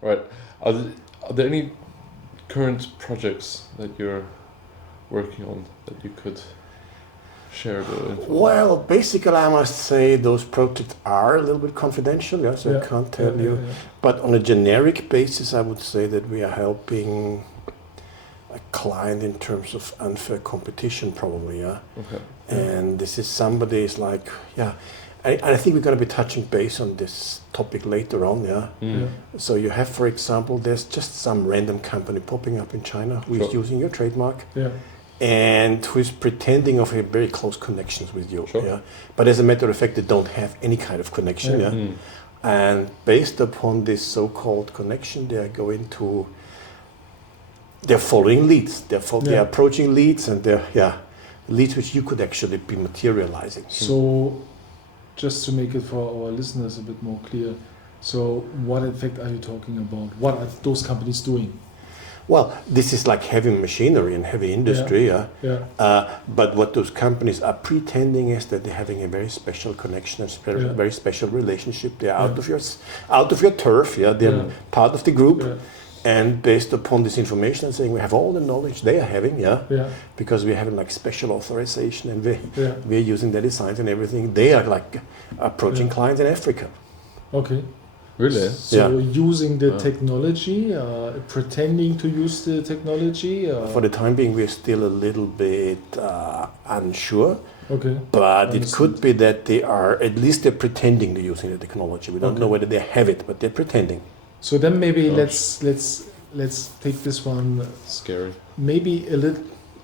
Right. Are there any current projects that you're working on that you could share the info? Well, basically, I must say those projects are a little bit confidential, yeah, so I can't tell you. Yeah. But on a generic basis, I would say that we are helping a client in terms of unfair competition, probably, yeah. Okay. And this is somebody is like, yeah. I think we're going to be touching base on this topic later on, yeah. So you have, for example, there's just some random company popping up in China who is using your trademark. Yeah. And who is pretending of a very close connections with you, Sure. yeah. But as a matter of fact, they don't have any kind of connection, yeah. And based upon this so-called connection, they are going to. They're following leads. They're approaching leads, and they're leads which you could actually be materializing. So, just to make it for our listeners a bit more clear, so what in fact are you talking about? What are those companies doing? Well, this is like heavy machinery and heavy industry, but what those companies are pretending is that they're having a very special connection, a very special relationship. They're out of your turf, yeah. They're part of the group, and based upon this information, saying we have all the knowledge they are having, because we're having like special authorization, and we're using their designs and everything. They are like approaching clients in Africa. Okay. Really? So using the technology, pretending to use the technology? For the time being, we're still a little bit unsure. Okay. But it could be that at least they're pretending they're using the technology. We don't know whether they have it, but they're pretending. So then maybe let's take this one. Scary. Maybe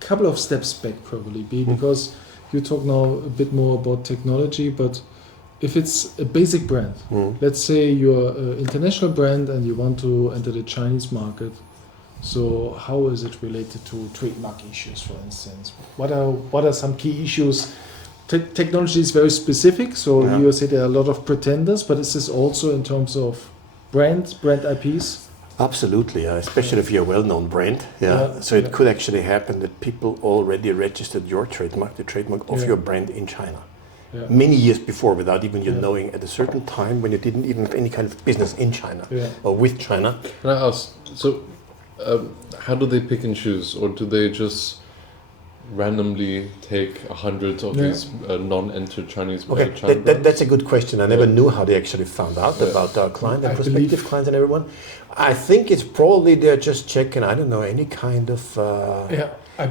couple of steps back probably, because you talk now a bit more about technology, but if it's a basic brand, let's say you're an international brand and you want to enter the Chinese market, so how is it related to trademark issues, for instance? What are some key issues? Technology is very specific, so you say there are a lot of pretenders, but is this also in terms of brand IPs? Absolutely, especially if you're a well-known brand. So it could actually happen that people already registered your trademark, the trademark of your brand in China. Many years before, without even you knowing, at a certain time when you didn't even have any kind of business in China or with China. Can I ask, so how do they pick and choose, or do they just randomly take 100 of these non-entered Chinese brands? That's a good question. I never knew how they actually found out about our client and prospective clients and everyone. I think it's probably they're just checking, I don't know, any kind of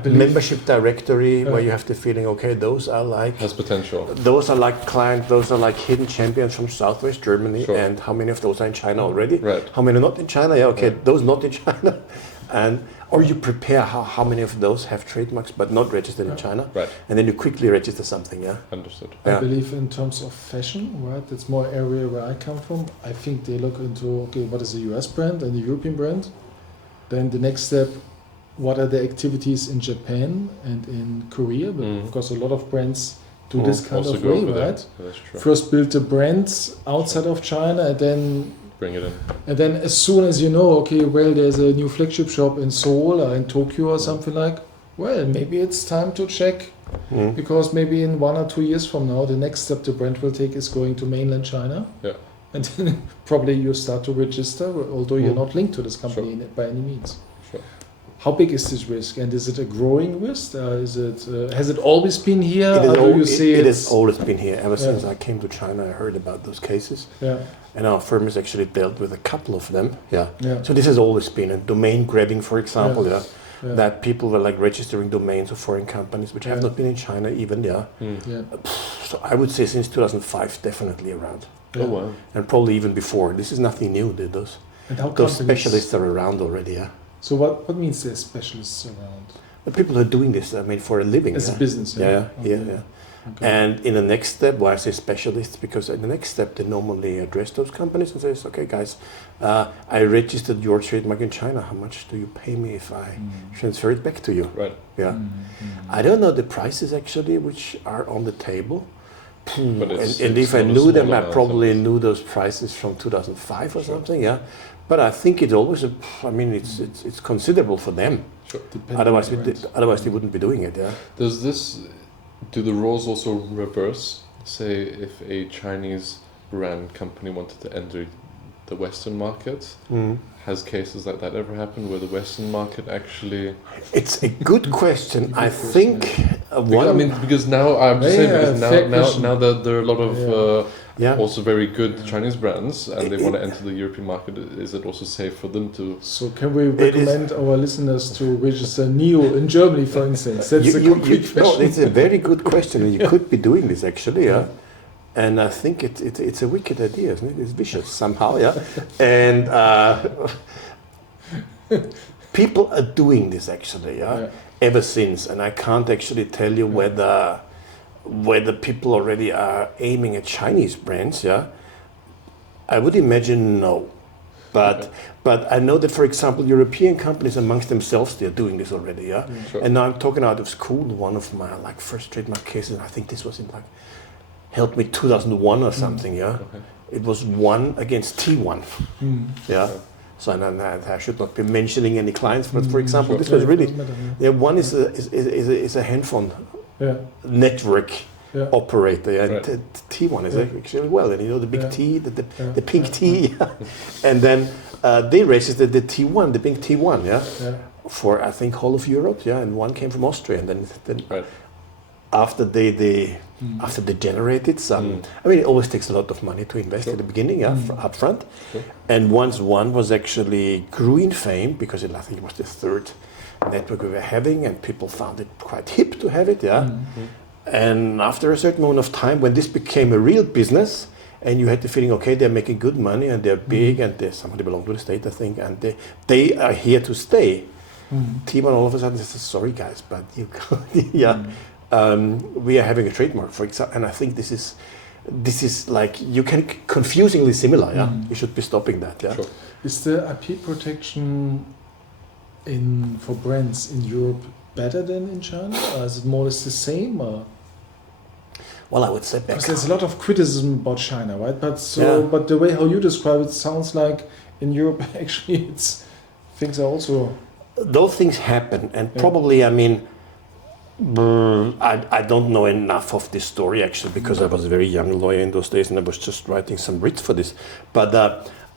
membership directory where you have the feeling, okay, those are like has potential. Those are like clients, those are like hidden champions from Southwest Germany, and how many of those are in China already? Right. How many not in China? Those not in China, or you prepare how many of those have trademarks but not registered in China, and then you quickly register something. Understood. I believe in terms of fashion, right? That's more area where I come from. I think they look into what is the US brand and the European brand. Then the next step, what are the activities in Japan and in Korea? Because a lot of brands do this kind of way, right? That's true. First build the brands outside of China, and then bring it in. And then as soon as you know, there's a new flagship shop in Seoul or in Tokyo or something like, maybe it's time to check, because maybe in 1 or 2 years from now, the next step the brand will take is going to mainland China. And then probably you start to register, although you're not linked to this company by any means. How big is this risk, and is it a growing risk? Has it always been here? It has always been here. Ever since I came to China, I heard about those cases. And our firm has actually dealt with a couple of them. So this has always been a domain grabbing, for example. That people were like registering domains of foreign companies which have not been in China even. So I would say since 2005, definitely around. Oh wow! And probably even before. This is nothing new. Those specialists are around already. So what means there's specialists around? The people who are doing this, for a living. As a business. Okay. And in the next step, why I say specialists? Because in the next step, they normally address those companies and say, okay, guys, I registered your trademark in China. How much do you pay me if I transfer it back to you? Right. I don't know the prices actually which are on the table. But and if I knew them, I probably knew those prices from 2005 or something. But I think it's always it's considerable for them. Otherwise they wouldn't be doing it. Do the roles also reverse? Say if a Chinese brand company wanted to enter the Western market. Has cases like that ever happened where the Western market actually? It's a good question. I think Because, I mean, because now I'm just saying because now that there are a lot of also very good Chinese brands and they want to enter the European market, is it also safe for them to? So can we recommend our listeners to register NEO in Germany, for instance? That's a concrete question. No, it's a very good question, and you could be doing this actually, yeah. And I think it's a wicked idea, isn't it? It's vicious somehow, yeah. And people are doing this actually, yeah, ever since. And I can't actually tell you whether people already are aiming at Chinese brands, yeah. I would imagine no. But I know that, for example, European companies amongst themselves, they're doing this already, yeah. Sure. And now I'm talking out of school. One of my first trademark cases, I think this was in help me 2001 or something, yeah. Okay. It was one against T1, yeah. So I should not be mentioning any clients, but for example, this was really, one is a handphone network operator, yeah. T1 is actually well, and you know the big T, the pink T, and then they registered the T1, the big T1, yeah, for I think whole of Europe, yeah, and one came from Austria, and then after they generated some, I mean, it always takes a lot of money to invest at the beginning, up front. And once one was actually grew in fame, because I think it was the third network we were having, and people found it quite hip to have it, yeah. And after a certain moment of time, when this became a real business, and you had the feeling, okay, they're making good money, and they're big, and somebody belong to the state, I think, and they are here to stay. T1 all of a sudden says, sorry guys, but you can't, we are having a trademark, for example, and I think this is like, you can confusingly similar, yeah. You should be stopping that, yeah. Sure. Is the IP protection for brands in Europe better than in China, or is it more or less the same? Or? Well, I would say better. Because there's a lot of criticism about China, right? But the way how you describe it sounds like in Europe actually things are also. Those things happen, and probably, I mean, I don't know enough of this story actually, because I was a very young lawyer in those days and I was just writing some writs for this. But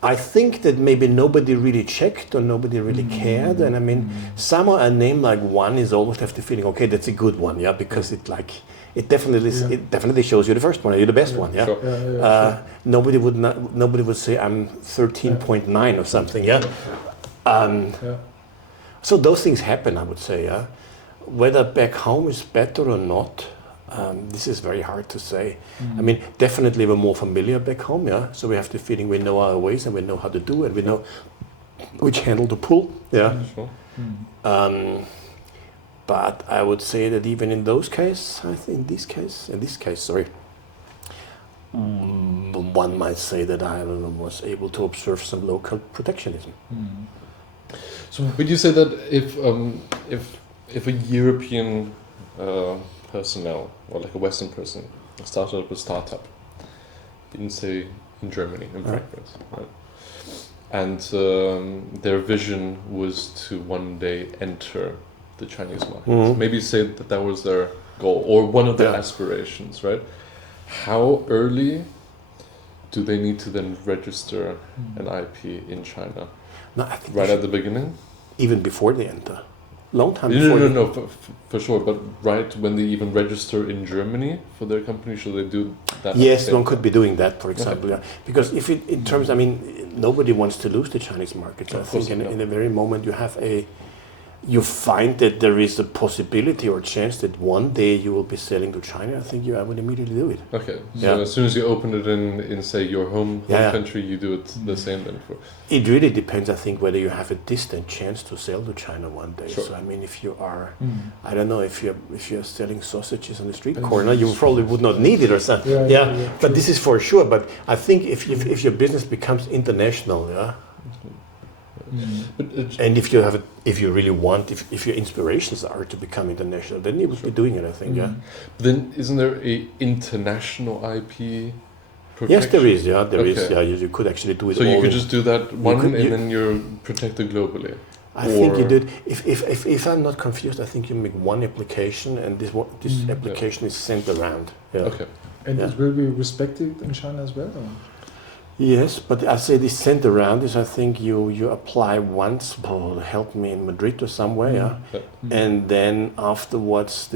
I think that maybe nobody really checked or nobody really cared. And I mean, somehow a name like One is always have the feeling, okay, that's a good one, yeah, because it definitely shows you the first one, you're the best one, yeah. Sure. Nobody would say I'm 13.9 or something, yeah. So those things happen, I would say, yeah. Whether back home is better or not, this is very hard to say. I mean, definitely we're more familiar back home, yeah. So we have the feeling we know our ways and we know how to do, and we know which handle to pull, yeah. Sure. But I would say that even in those cases, I think in this case, sorry, one might say that I was able to observe some local protectionism. So would you say that if a European personnel, or like a Western person, started up a startup in, say, in Germany, in Frankfurt, right? And their vision was to one day enter the Chinese market. Maybe say that was their goal, or one of their aspirations, right? How early do they need to then register an IP in China? No, I think right at the beginning? Even before they enter. Long time before. No, for sure. But right when they even register in Germany for their company, should they do that? Yes, one could be doing that, for example. Yeah. Because if it, in terms, I mean, nobody wants to lose the Chinese market. So I think in the very moment you find that there is a possibility or chance that one day you will be selling to China, I think I would immediately do it. Okay, so as soon as you open it in say your home country, you do it the same then. It really depends, I think, whether you have a distant chance to sell to China one day. Sure. So I mean, if you are, I don't know, if you're selling sausages on the street corner, you probably would not need it or something. But this is for sure. But I think if your business becomes international, and if you really want, if your inspirations are to become international, then you would be doing it, I think. Then isn't there a international IP protection? Yes, there is. There is. You could actually do it. So you could just do that and then you're protected globally. I think you did. If I'm not confused, I think you make one application, and this application is sent around. Okay. And it will be respected in China as well? Or? Yes, but I say this center round is I think you apply once, help me in Madrid or somewhere, yeah? And then afterwards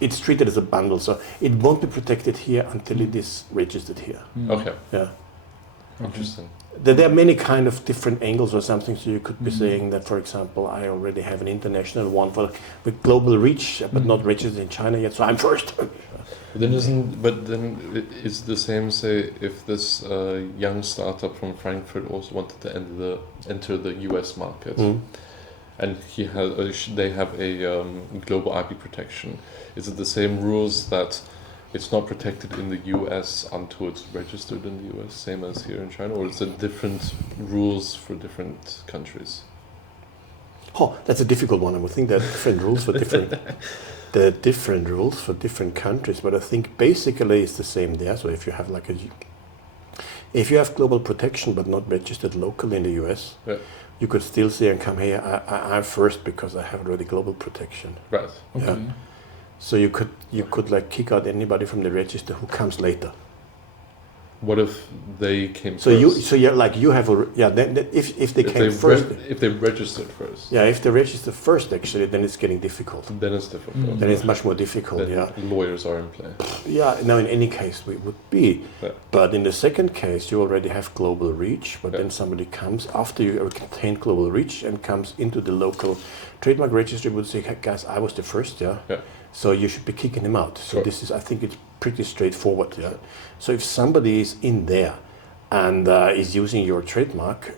it's treated as a bundle, so it won't be protected here until it is registered here. Okay. Yeah. Interesting. There are many kind of different angles or something, so you could be saying that, for example, I already have an international one with global reach, but not registered in China yet, so I'm first. Then it's the same, say, if this young startup from Frankfurt also wanted to enter the US market, and they have a global IP protection. Is it the same rules that it's not protected in the US until it's registered in the US, same as here in China, or is it different rules for different countries? Oh, that's a difficult one. I would think there are different rules for different. There are different rules for different countries, but I think basically it's the same there. So if you have if you have global protection but not registered locally in the US, you could still say and come here. I'm first because I have already global protection. Right. Okay. Yeah. So you could like kick out anybody from the register who comes later. What if they came so first? You have if they came first. If they registered first. Yeah, if they register first, actually, then it's getting difficult. Then it's difficult. Then it's much more difficult. Then lawyers are in play. Yeah, now in any case we would be. Yeah. But in the second case, you already have global reach. But then somebody comes after you obtain global reach and comes into the local trademark registry, would say, hey, guys, I was the first. Yeah. So you should be kicking him out. So this is, I think, it's pretty straightforward. Yeah. So if somebody is in there and is using your trademark,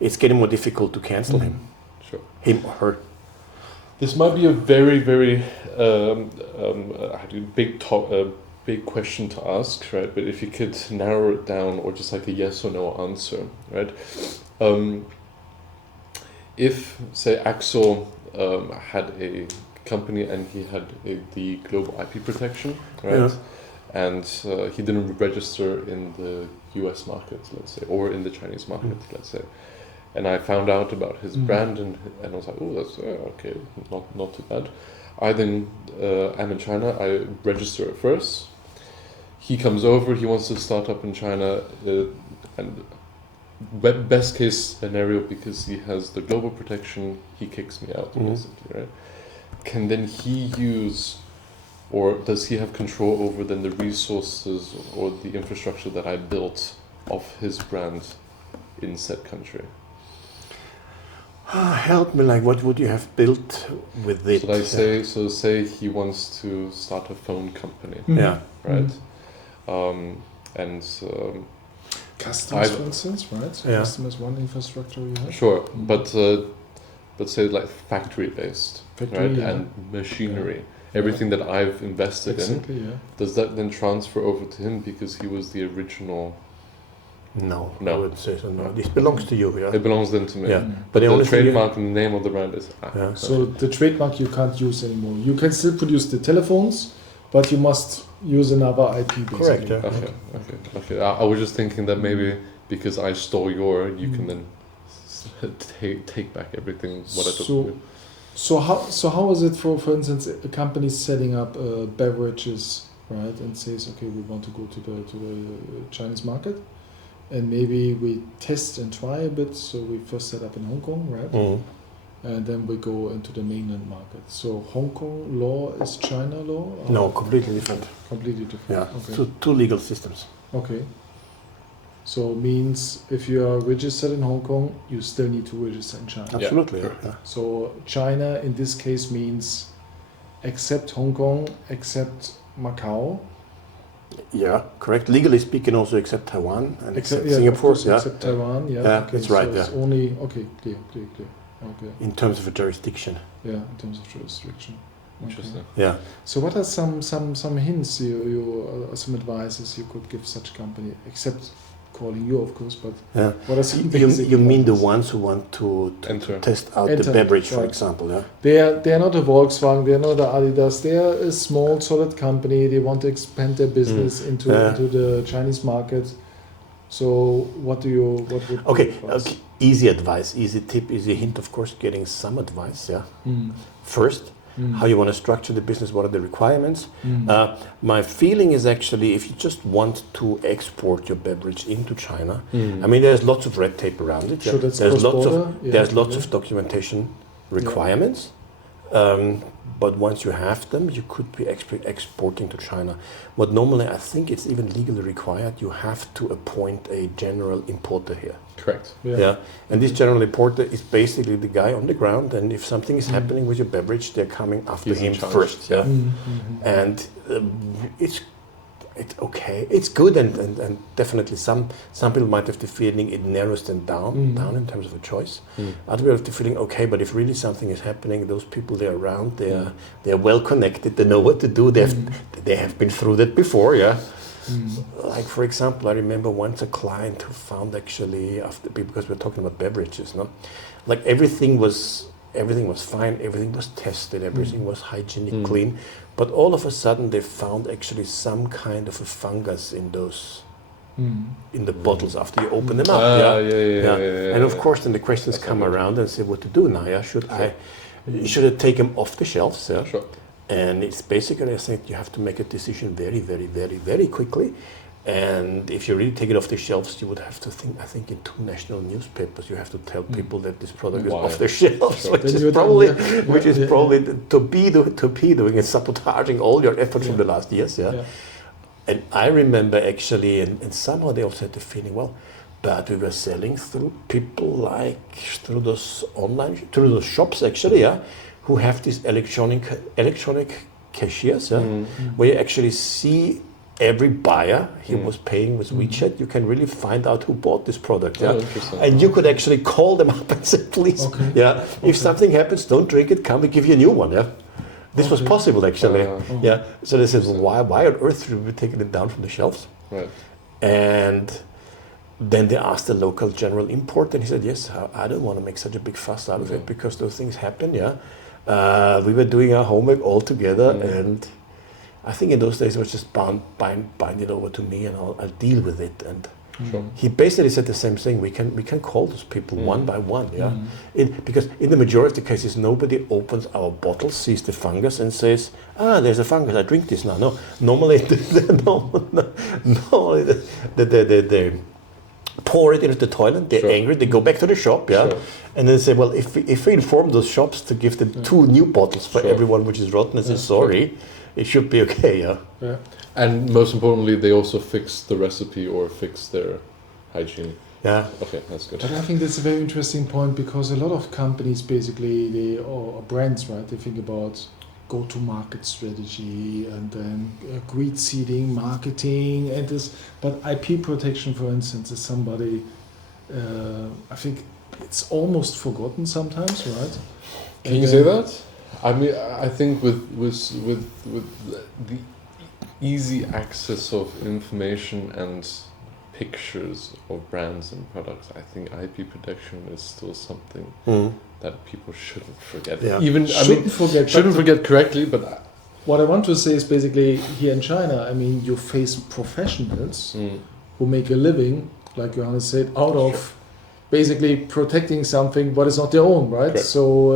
it's getting more difficult to cancel him. Sure. Him or her. This might be a very, very big question to ask, right? But if you could narrow it down, or just like a yes or no answer, right? If, say, Axel had a company and he had the global IP protection, right? Yeah. And he didn't register in the US market, let's say, or in the Chinese market, let's say. And I found out about his brand and I was like, oh, that's okay, not too bad. I then, I'm in China, I register it first. He comes over, he wants to start up in China, and best case scenario, because he has the global protection, he kicks me out, basically, right? Can then he use, or does he have control over then the resources or the infrastructure that I built of his brand in said country? Help me, like what would you have built with it? Say he wants to start a phone company. Yeah. Right? Customers, for instance, right? Yeah. Customers, one infrastructure you have. Sure, but say like factory based, right? Yeah. And machinery, everything that I've invested in. Does that then transfer over to him because he was the original? No, I wouldn't say so. No, this belongs to you. Yeah, it belongs then to me. Yeah, but the trademark and the name of the brand is. So the trademark you can't use anymore. You can still produce the telephones, but you must use another IP. Basically. Correct. Yeah. Okay. I was just thinking that maybe because I stole you can then take back everything what I took. So how is it for instance a company setting up beverages, right, and says, okay, we want to go to the Chinese market, and maybe we test and try a bit. So we first set up in Hong Kong, right, and then we go into the mainland market. So Hong Kong law is China law? No, completely different. Completely different. Yeah, okay. Two legal systems. Okay. So means if you are registered in Hong Kong, you still need to register in China. Absolutely. Yeah. So China in this case means except Hong Kong, except Macau. Yeah, correct. Legally speaking, also except Taiwan and except Singapore. Except Taiwan. Yeah. Yeah, okay. that's right. So it's only clear. Okay. In terms of a jurisdiction. Yeah, in terms of jurisdiction. Interesting. Okay. Yeah. So what are some hints some advices you could give such company, except calling you, of course, but what are some you mean the ones who want to test out the beverage, for example, yeah? They are not a Volkswagen, they are not a Adidas, they are a small, solid company, they want to expand their business into the Chinese market. So what easy advice, easy tip, easy hint, of course, getting some advice, yeah? First, how you want to structure the business, what are the requirements. My feeling is actually if you just want to export your beverage into China, I mean there's lots of red tape around it. Sure, that's there's lots of documentation requirements. But once you have them, you could be exporting to China. But normally, I think it's even legally required. You have to appoint a general importer here. Correct. Yeah. And this general importer is basically the guy on the ground. And if something is happening with your beverage, they're coming after him first. Yeah. And it's okay. It's good, and definitely some people might have the feeling it narrows them down in terms of a choice. Other people have the feeling okay, but if really something is happening, those people they're around, they're well connected. They know what to do. They have been through that before. Yeah. Like for example, I remember once a client who found actually because we're talking about beverages, no, like everything was fine, everything was tested, everything was hygienic, clean. But all of a sudden they found actually some kind of a fungus in those, in the bottles after you open them up. And of course then the questions come around and say what to do now. Yeah? Should I take them off the shelves? Yeah? Sure. And it's basically, I think you have to make a decision very, very, very, very quickly. And if you really take it off the shelves, you would have to think, I think in 2 national newspapers, you have to tell people that this product is off the shelves, Sure. which is probably torpedoing and sabotaging all your efforts from the last years. Yeah. And I remember actually, and somehow they also had the feeling, well, but we were selling through people through those shops actually, yeah, who have these electronic cashiers, yeah, where you actually see every buyer he was paying with WeChat. You can really find out who bought this product, yeah, and you could actually call them up and say, please, if something happens, don't drink it, come, we give you a new one, yeah. This was possible actually, yeah. So they said, well, why on earth should we be taking it down from the shelves? Right. And then they asked the local general importer, and he said, yes, I don't want to make such a big fuss out of it because those things happen, yeah. We were doing our homework all together, and I think in those days it was just bind it over to me and I'll deal with it. And he basically said the same thing. We can call those people one by one, yeah. Because in the majority of the cases, nobody opens our bottle, sees the fungus, and says, there's a fungus, I drink this now. No, normally they pour it into the toilet, they're angry, they go back to the shop, yeah. And then say, well, if we inform those shops to give them 2 new bottles for everyone which is rotten, and say, sorry, it should be okay, yeah. And most importantly, they also fix the recipe or fix their hygiene. Yeah. Okay, that's good. But I think that's a very interesting point because a lot of companies basically, or brands, right, they think about go-to-market strategy and then greed seeding, marketing, and this. But IP protection, for instance, is somebody, I think it's almost forgotten sometimes, right? Can you say that? I mean, I think with the easy access of information and pictures of brands and products, I think IP protection is still something that people shouldn't forget. Yeah. Even shouldn't forget correctly, but what I want to say is basically here in China, I mean, you face professionals who make a living, like Johannes said, out of basically protecting something what is not their own, right? Correct. So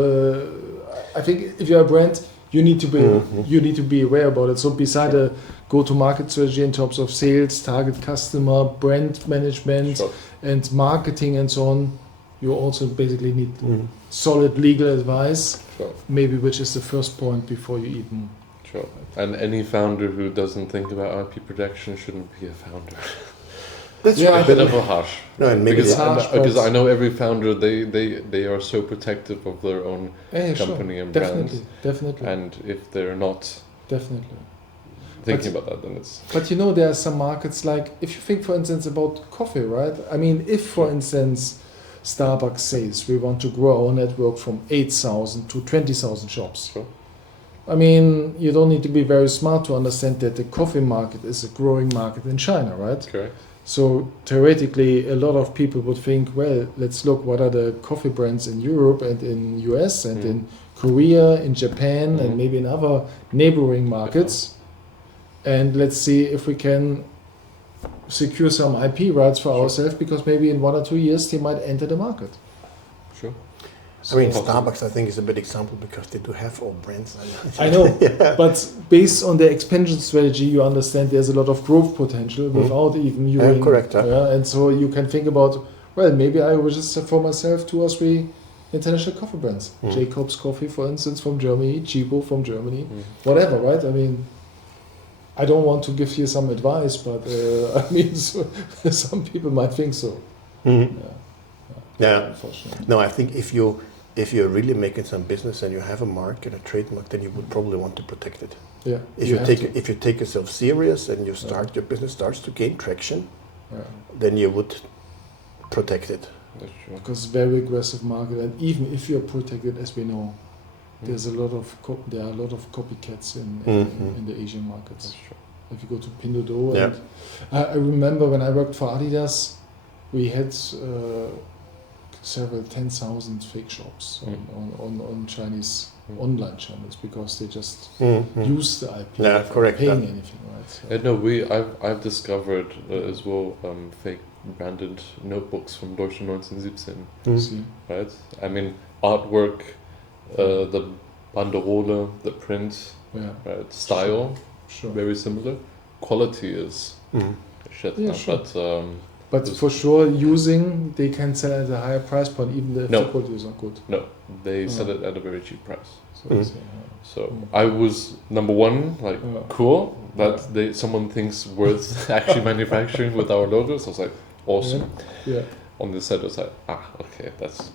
I think if you're a brand, you need to be aware about it. So beside a go-to-market strategy in terms of sales, target customer, brand management, and marketing and so on, you also basically need solid legal advice, maybe, which is the first point before you even. Sure. And any founder who doesn't think about IP protection shouldn't be a founder. That's a bit of a harsh. No, and maybe because I know every founder they are so protective of their own company and brands. Definitely. And if they're not thinking about that, then it's. But you know, there are some markets like if you think, for instance, about coffee, right? I mean, if for instance Starbucks says we want to grow our network from 8,000 to 20,000 shops. Sure. I mean, you don't need to be very smart to understand that the coffee market is a growing market in China, right? Correct. So theoretically, a lot of people would think, well, let's look what are the coffee brands in Europe and in US and in Korea, in Japan, and maybe in other neighboring markets. And let's see if we can secure some IP rights for ourselves, because maybe in 1 or 2 years they might enter the market. Sure. I mean, Starbucks, I think, is a good example because they do have all brands. I know, but based on their expansion strategy, you understand there's a lot of growth potential without even you. Correct. And so you can think about, well, maybe I register for myself 2 or 3 international coffee brands. Jacob's Coffee, for instance, from Germany, Chibo from Germany, whatever, right? I mean, I don't want to give you some advice, but I mean, some people might think so. Yeah. Unfortunately. No, I think if you're really making some business and you have a mark and a trademark, then you would probably want to protect it. Yeah. If you take yourself serious and your business starts to gain traction, then you would protect it. That's true. Because very aggressive market, and even if you're protected, as we know, there are a lot of copycats in the Asian markets. That's true. If you go to Pinduoduo, and I remember when I worked for Adidas, we had several 10,000 fake shops on Chinese online channels because they just use the IP without paying anything, right? So. No, I've discovered as well fake branded notebooks from Deutsche 1917. Right? I mean, artwork, the banderole, the print, right? Style, sure. Very similar. Quality is shit. Sure. But for sure, they can sell at a higher price point, even if the quality is not good. No, they sell it at a very cheap price. So I was number one, like cool that someone thinks worth actually manufacturing with our logos. I was like, awesome. Yeah. On the side, I was like, okay, that's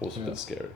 also a bit scary.